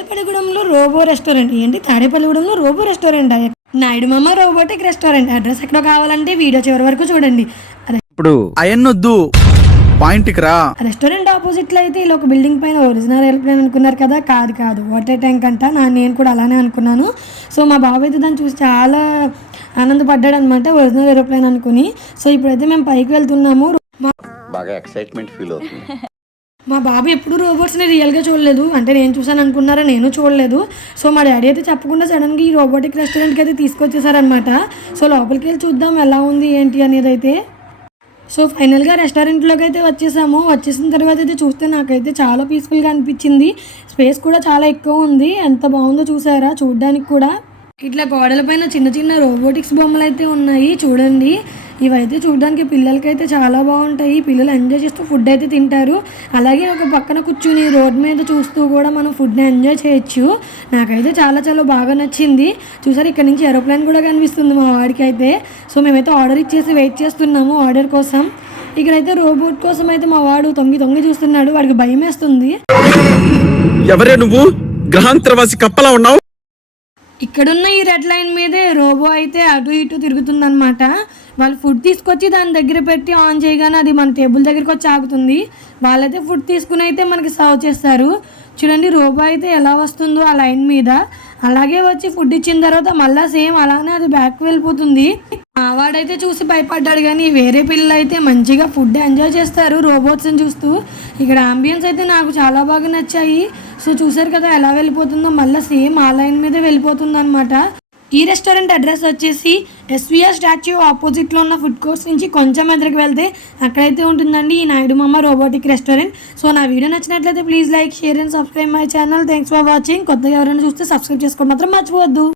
తాడేపల్లిగూడెంలో robo restaurant. ఏంటి తాడేపల్లిగూడెంలో robo restaurant? Naidu మామ robotic restaurant. Address ఎక్కడో కావాలంటే వీడియో చివరి వరకు చూడండి. ఇప్పుడు అయన్నొద్దు, పాయింట్కి రా. రెస్టారెంట్ ఆపోజిట్ లో అయితే ఇలా ఒక బిల్డింగ్ పైన ఒరిజినల్ ఎయిర్ప్లేన్ అనుకున్నారు కదా, కాదు వాటర్ ట్యాంక్ అంట. నేను కూడా అలానే అనుకున్నాను. సో మా బాబు అయితే దాన్ని చూసి చాలా ఆనందపడ్డాడు అనమాట, ఒరిజినల్ ఏరోప్లేన్ అనుకుని. సో ఇప్పుడైతే మేము పైకి వెళ్తున్నాము. బాగా ఎక్సైట్మెంట్ ఫీల్ అవుతుంది. మా బాబు ఎప్పుడు రోబోట్స్ని రియల్గా చూడలేదు, అంటే నేను చూసాను అనుకున్నారా, నేను చూడలేదు. సో మా డాడీ అయితే చెప్పకుండా సడన్గా ఈ రోబోటిక్ రెస్టారెంట్కి అయితే తీసుకొచ్చేసారనమాట. సో లోపలికి వెళ్ళి చూద్దాం ఎలా ఉంది ఏంటి అనేది అయితే. సో ఫైనల్గా రెస్టారెంట్లోకి అయితే వచ్చేసిన తర్వాత అయితే చూస్తే నాకైతే చాలా పీస్ఫుల్గా అనిపించింది. స్పేస్ కూడా చాలా ఎక్కువ ఉంది. ఎంత బాగుందో చూసారా చూడడానికి కూడా. ఇట్లా గోడల పైన చిన్న చిన్న రోబోటిక్స్ బొమ్మలు అయితే ఉన్నాయి చూడండి. ఇవైతే చూడడానికి పిల్లలకైతే చాలా బాగుంటాయి. పిల్లలు ఎంజాయ్ చేస్తూ ఫుడ్ అయితే తింటారు. అలాగే ఒక పక్కన కూర్చుని రోడ్ మీద చూస్తూ కూడా మనం ఫుడ్ని ఎంజాయ్ చేయొచ్చు. నాకైతే చాలా చాలా బాగా నచ్చింది. చూసారు ఇక్కడ నుంచి ఏరోప్లేన్ కూడా కనిపిస్తుంది మా వాడికి అయితే. సో మేమైతే ఆర్డర్ ఇచ్చేసి వెయిట్ చేస్తున్నాము ఆర్డర్ కోసం. ఇక్కడైతే రోబోట్ కోసం అయితే మా వాడు తొంగి చూస్తున్నాడు. వాడికి భయం వేస్తుంది. ఎవరే నువ్వు? గ్రహాంతరవాసి కప్పలా ఉన్నావు. ఇక్కడున్న ఈ రెడ్ లైన్ మీదే రోబో అయితే అటు ఇటు తిరుగుతుందన్నమాట. వాళ్ళు ఫుడ్ తీసుకొచ్చి దాని దగ్గర పెట్టి ఆన్ చేయగానే అది మన టేబుల్ దగ్గరికి వచ్చి ఆగుతుంది. వాళ్ళైతే ఫుడ్ తీసుకుని అయితే మనకి సర్వ్ చేస్తారు. చూడండి రోబో అయితే ఎలా వస్తుందో ఆ లైన్ మీద, అలాగే వచ్చి ఫుడ్ ఇచ్చిన తర్వాత మళ్ళీ సేమ్ అలానే అది బ్యాక్ వెళ్ళిపోతుంది. వాడైతే చూసి భయపడ్డాడు, కానీ వేరే పిల్లలు అయితే మంచిగా ఫుడ్ ఎంజాయ్ చేస్తారు రోబోట్స్ని చూస్తూ. ఇక్కడ అంబియన్స్ అయితే నాకు చాలా బాగా నచ్చాయి. సో చూసారు కదా ఎలా వెళ్ళిపోతుందో, మళ్ళీ సేమ్ ఆ లైన్ మీదే వెళ్ళిపోతుంది అనమాట. ఈ రెస్టారెంట్ అడ్రస్ వచ్చేసి ఎస్విఆర్ స్టాచ్యూ ఆపోజిట్లో ఉన్న ఫుడ్ కోర్ట్స్ నుంచి కొంచెం ఎదురుకు వెళ్తే అక్కడైతే ఉంటుందండి ఈ నాయుడు మామ రోబోటిక్ రెస్టారెంట్. సో నా వీడియో నచ్చినట్లయితే please like, share and subscribe my channel. Thanks for watching. కొత్తగా ఎవరైనా చూస్తే సబ్స్క్రైబ్ చేసుకోవడం మాత్రం మర్చిపోవద్దు.